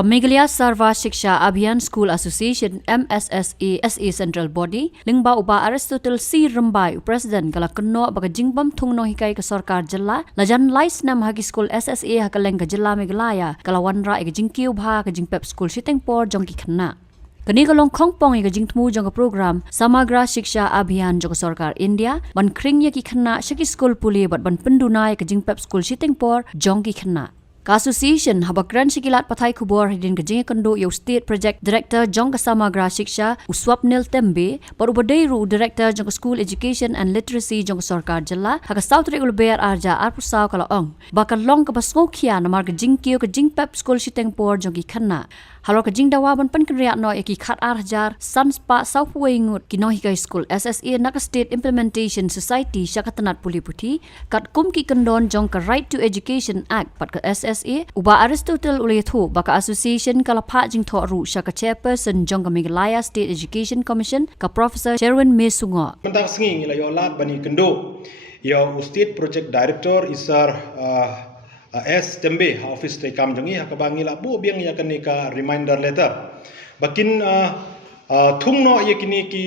Meghalaya Sarva Shiksha Abhiyan School Association MSSA SE Central Body lingba uba Aristotle C Rambai President kala kenno baga jingbam thungno hikai ke sarkar jilla lajan lais nam hagi school SSA hakaleng ke jilla Meghalaya kala wanra ke jingkiu bha ke jingpep school Sitengpor jongki khanna Kani kalong khongpong ke jingtmu jong program Samagra Shiksha Abhiyan jong sarkar India ban kring ye ki khanna shaki school puli bat ban pendunai ke jingpep school Sitengpor jongki khanna Association habakran shikilat pathai kubor hidin ke jinga kendo yo state project director jong Samagra Shiksha Uswapnil Tembe parubadai ru director jong school education and literacy jong sarkar jilla haka south regular arja arpusaw kala ong bakal long ke basngokhia namar ke jingkio ke jingpep school Sitengpor jong ki khanna Halo ke jing dawa ban pan kriya no eki khat arjar Sanspa Southway ngut kino hikai school SSA nak state implementation society syakatanat puli puthi kat kum ki kendon jong ke right to education act pat ke SSA uba Aristotle ule thu baka association kala pha jing tho ru syaka chairperson jong ke Meghalaya State Education Commission ka Professor Sherwin Mesungo mentang senging ila yo lat bani kendo yo state project director isar S Tembe office te kam jongi hakabangi la bu biang ya kanika reminder letter bakin thungno ye kini ki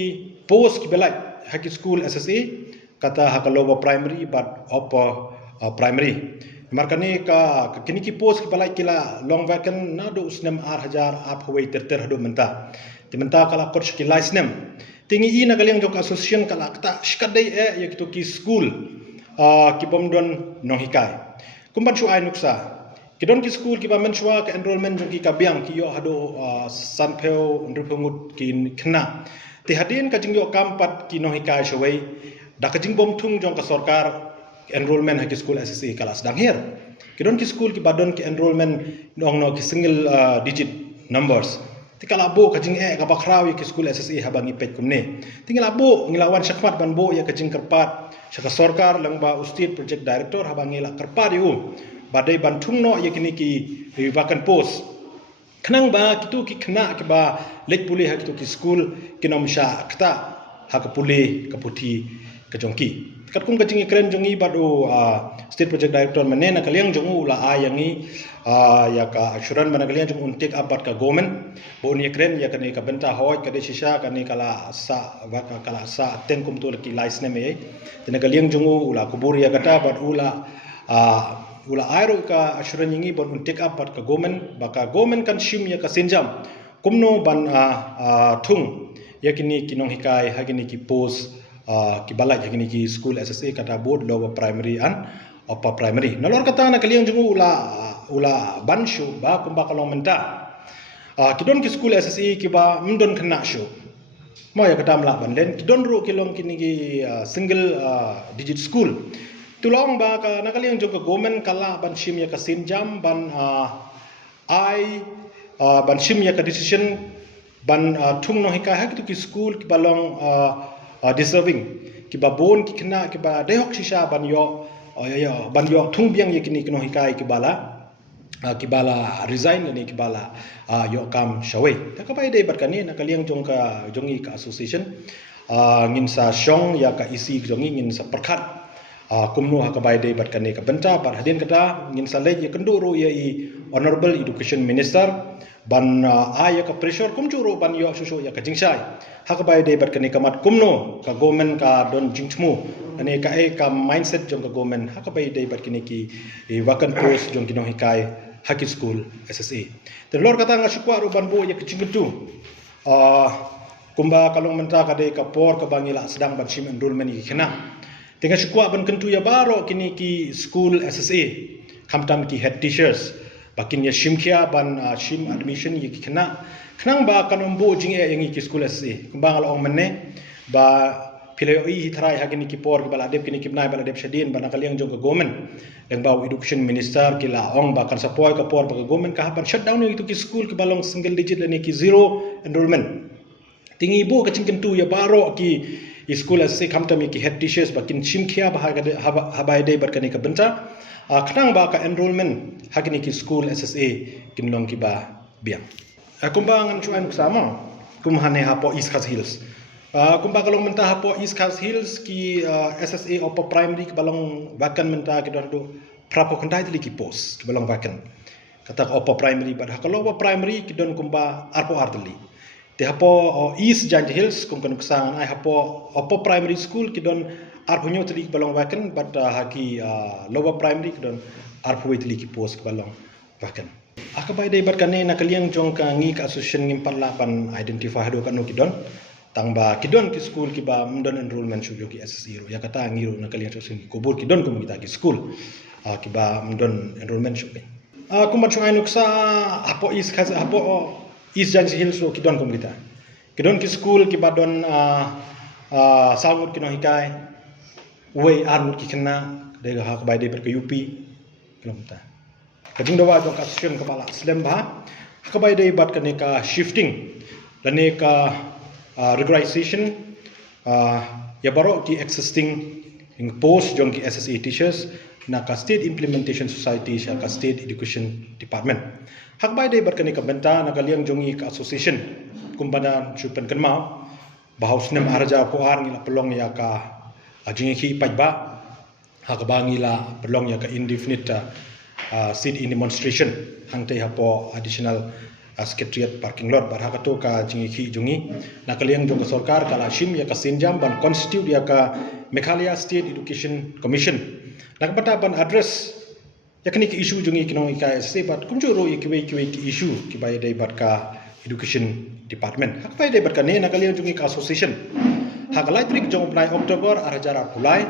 post ki belai haki school SSA kata hakaloba primary but upper primary markani ka kini ki post ki belai kila long vacant na do usnem 8000 ap hoi ter hado menta timenta kala coach ki license tingi ina kaliang jok association kala kata shikadai ye kitu ki school ki bomdon no hikai kumban chu ai nuksa kidon ki school ki ba menchwa ka enrollment jong ki ka biang ki yo hado sanpeo ndrupungut ki khna ti hadin ka jingyo kampat ki no hikai shawai da ka jingbom thung jong ka sarkar enrollment ha ki school SSA kalas dang her kidon ki school ki badon ki enrollment nong no ki single digit numbers ti kala bo ka jing ka bakrawi ki school SSA habangi pet kumne tingala bo ngilawan syakmat ban bo ya ka jing kerpat Syaka sarkar langba state project director habangi la kerpat yu badai bantung no ye kini ki rivakan post kenang ba kitu ki kena ke ba lek pulih ha kitu ki school kinom sya kata ha ka pulih ka puthi ka jongki kat kum ka jingi kren jongi badu state project director manena kaliang jongu la ayangi ya ka assuran mana kaliang jong untik abat ka government bo ni kren ya kani ka benta hoy ka de shisha kani kala sa wa kala sa ten kum tu ki license me tena kaliang jongu ula kubur ya kata bad ula aero ka assuran yingi bon untik abat ka government baka government kan shim ya ka senjam kumno ban thung ya kini kinong hikai hagini ki post ki balai hagini ki school SSA kata board lower primary and upper primary nalor kata na kaliang jongu ula banshu ba kumba kalong menta kidon ki school SSA ki ba mdon kena show mo ya kata mla ban len kidon ro kilong kini ki single digit school tulong ba ka nakaliang jong ka government kala ban shim ya ka sinjam ban ban shim ya ka decision ban thung no hikai ha ki school ki balong deserving ki ba bon ki kena ki ba dehok shisha ban yo thung biang ye kini kino hikai ki bala resign ni ki bala yo kam shawai ta ka bai dei bat kani na kaliang jong ka jongi ka association ngin sa shong ya ka isi jongi ngin sa perkhat kumno ha ka bai dei bat kani ka benta par hadin kata ngin sa lej ye kendo ro ye honorable education minister ban ya ka pressure kumchuro ban yo shusho ya ka jingshai ha ka bai dei bat kani kamat kumno ka government ka don jingchmu ane ka mindset jong ka government ha ka bai dei bat kini ki wakan post jong kino hikai haki school SSA te lor kata nga shukwa ro ban bo ya ka jingtu kumba kalong menta ka de ka por ka bangila sedang ban shim enrollment ki khena tenga shukwa ban kentu ya baro kini ki school SSA kamtam ki head teachers bakin ya shimkhia ban shim admission yi kena khnang ba kanom bo jing e yangi ki school SSA kumba ngal ong menne ba pilai hi tharai hagini ki por bala dep kini kipnai bala dep shadin bana kaliang jong ka government leng ba education minister ki la ong ba kan sapoi ka por ba government ka ban shutdown itu ki school ki balong single digit ni ki zero enrollment tingi bo ka chingken tu ya baro ki school SSA kamtam ki head teachers bakin shimkhia ba habai dei bar kani ka benta khnang ba ka enrollment hagini ki school SSA kinlong ki ba biang kumbangan chuan sama kumhane hapo East Coast Hills kumba kalong menta hapo East Coast Hills ki SSA upper primary ki balong vakan menta ki dondo prapo kantai tili ki post ki balong vakan kata upper primary but hak lower primary kidon kumba arpo arteli te hapo East Giant Hills kum kan kusang ai hapo upper primary school kidon arpo nyotli balong waken but haki lower primary kidon arpo wetli ki post balong waken akabai dei bat kane nakaliang jong ka ngi ka association ngim parlapan identify do kanu kidon tangba kidon ki school ki ba mdon enrollment shujo ki SSE ro ya kata ngiro nakaliang association ki kubur kidon kum kita ki school ki ba mdon enrollment shujo kumbat sungai nuksa hapo East Giant Hills ro kidon kum kita kidon ki school ki badon salmut kino hikai way armut ki kena dega hak bai de per ke UP kilomita kajing dawa jong association kepala Islam bah hak bai de bat kane ka shifting dan ka regularization ya baro ki existing in post jong ki SSA teachers na ka state implementation society sha ka state education department hak bai de bar kane ka benta na kaliang jongi ka association kumbana chupen kanma bahaus nem arja ko ar ngila pelong ya ka ajing ki pajba hak bangila pelong ya ka indefinite sit in demonstration hangte hapo additional secretariat parking lot bar hak to ka jingi ki jongi na kaliang jong ka sarkar kala shim ya ka sinjam ban constitute ya ka Meghalaya State Education Commission nakbata ban address yakni ki issue jungi kinong ika SSA bat kumjuro ikiwe ki issue ki bai dai bat ka education department hak bai dai bat ka ne nakaliang jungi ka association hak electric jong plai October arajara pulai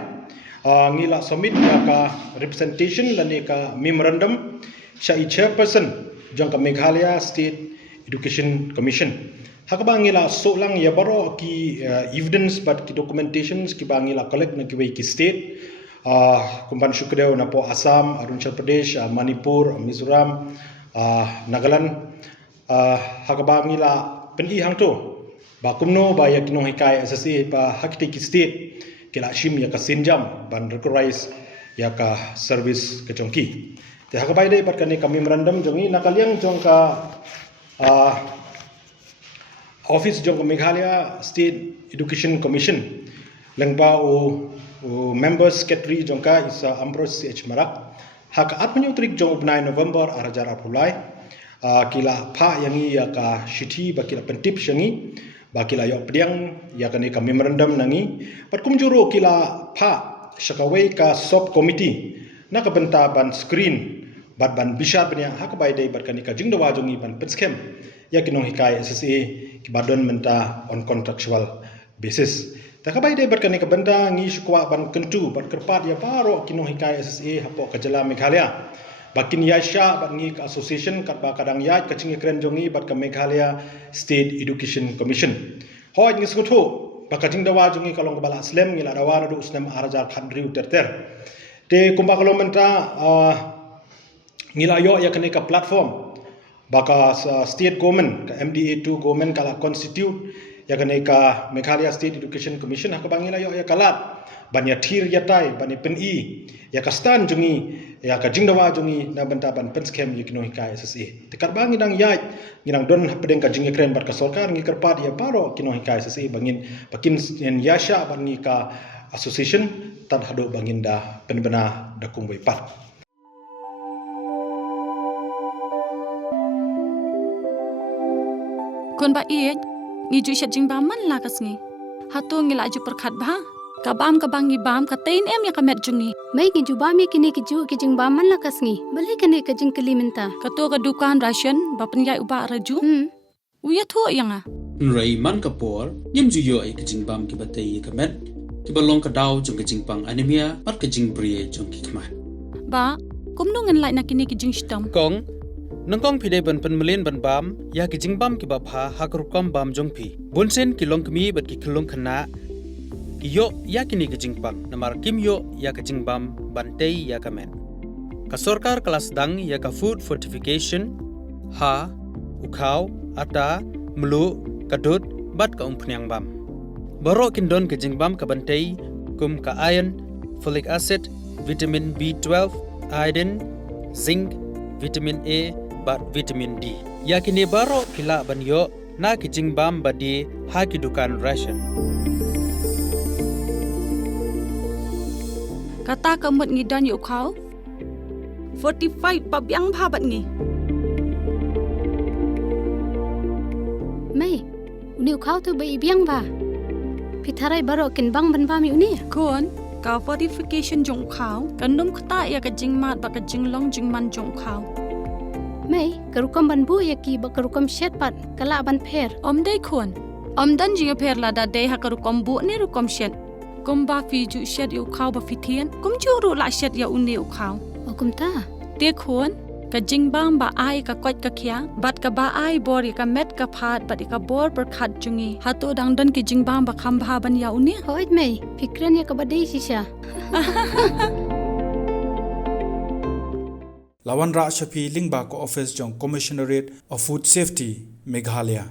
ngila submit ya ka representation lane ka memorandum sha chairperson jong ka Meghalaya State Education Commission hak bangila so lang ya baro ki evidence but ki documentations ki bangila collect na ki state kumban syukdeo na po Assam, Arunachal Pradesh, Manipur, Mizoram, Nagaland hak bangila pendi hang to ba kumno ba ya kinong hikai SSA ba hakti ki state kila shim ya ka sinjam ban recognize ya ka service ke chongki te hak bai dei pat kane ka memorandum jongi nakaliang jong ka office jong Meghalaya State Education Commission lengba members secretary jongka is Ambrose CH Marak hak atmenyo trik jong 9 November arajara pulai kila pha yangi ya ka shithi bakila pentip yangi bakila yo pediang ya kane ka memorandum nangi pat kumjuro kila pha shakawai ka sub committee na ka benta ban screen ban bisha bnya hak bai dei bat kane ka jingdawa jongi ban penskem ya kinong hikai SSA ki badon menta on contractual basis takabai dei bat kane ka benda ngi shukwa ban kentu bat kerpat ya paro kinong hikai SSA hapo ka jala Meghalaya bakin ya sha bat ngi ka association kat ba kadang ya ka chingi kren jongi bat ka Meghalaya State Education Commission hoi ngi skuto bakating dawa jongi kalong bala Islam ngila dawa do usnam arajar khandriu terter te kumba kalong menta ngila yo ya kane ka platform baka state government ka MDA2 government kala constitute ya kane ka Meghalaya State Education Commission hak bangila yo ya kalat banya thir ya tai bani peni ya ka stan jungi ya ka jingdawa jungi na benta ban penskem yikno hika SSA tekat bangi dang yai ngirang don pedeng ka jingi kren bat ka sarkar ngi kerpat ya paro kino hika SSA bangin bakin en yasha bangi ka association tad hado banginda penbena dakung wepat kon ba iet ngiju shat jing ba man la kasngi hatu ngila ju perkhat ba kabam kabangi bam ka tain em ya kamet jungi mai ngiju ba mi kini kiju kijing ba man la kasngi bale kane kajing kelimenta kato ka dukan ration ba penyai uba raju uya thu yanga Nrai man kapor nyem ju yo ai kajing bam ki batai kamet ki balong ka daw jong kajing pang anemia pat kajing brie jong ki kmat ba kumnu ngan lai nakini kijing stam kong nangkong pide ban penmelin ban bam ya ki jingbam ki bapha hakrukam bam jongpi bunsen ki longkmi bat ki khulung khana ki yo ya kini ki jingpang namar kim yo ya ki jingbam bantei ya kamen ka sarkar kelas dang ya ka food fortification ha ukhau ata mlu kadut bat ka umpnyang bam baro kindon ki jingbam ka bantei kum ka iron folic acid vitamin B12 iodine zinc vitamin A bat vitamin D. Yakini baro kila banyo na kijing bam badi haki dukan ration. kata kemut ngidan yu khau 45 babyang bhabat ngi Mai, uniu kau tu bai biang ba. Pitharai baro kin bang ban ba mi uni. ควรกา fortification จงขาวกันนุ่มขตาอยากจิงมาดบักจิงลองจิงมันจงขาว Mai, karukam ban bu ya ki ba karukam shet pat kala ban pher. อมได้ควรอมดันจิงเพรลาดาเดฮักรุกอมบุนี่รุกอมเช็ดกุมบาฟีจุเช็ดอยู่ขาวบาฟิเทียนกุมจูรุละเช็ดยาอุนเนียวขาว Okum ta. เตียควรกะจิงบ้ามบาไอกะกอดกะเขียบัดกะบาไอบอริกะเม็ดกะพาดบัดกะบอรประคัดจุงีฮัตโตดังดันกะจิงบ้ามบาคำบาบันยาอุนเนีย Hoit mai, fikran ya ka badai sisha. Lawan Ra Shafi Lingba ko Office Jong Commissionerate of Food Safety Meghalaya